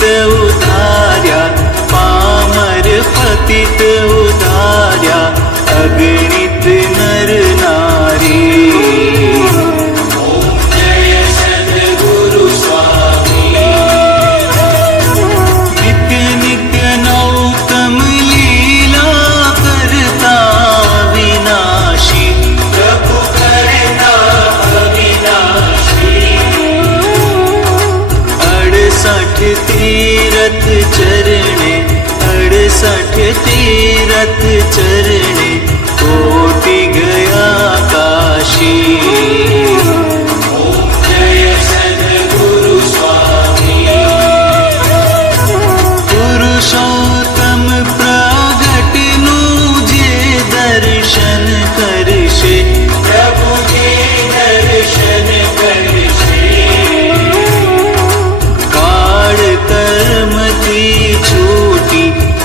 पतित उधार्या, पामर पतित उधार्या, अगणित नर नारी। ओम जय सद्गुरु स्वामी। नित्य नित्य नौतम लीला करता विनाशी, प्रभु करता अविनाशी। 68 तीरथ चरणे, 68 तीरथ चरणे, कोटि गया काशी। ओम जय सद्गुरु स्वामी। पुरुषोत्तम प्रगट जे दर्शन करशे, प्रभु जे दर्शन करशे। काळ कर्म ती छूटी,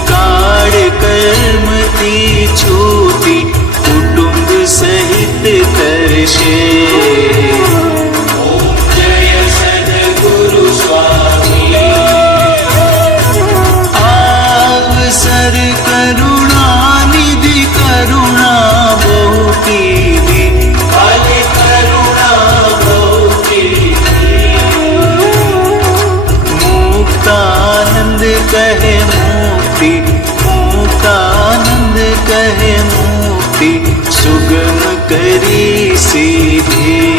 काळ कर्म ती छूटी, कुटुंब सहित करशे। ओम जय सद्गुरु स्वामी। आवसर करुणा निधि, करुणा बहु कीधी, काले करुणा बहु कीधी। मुक्तानंद कहे मुक्ति, मुक्तानंद कहे मुक्ति, सुगम करी सीधी।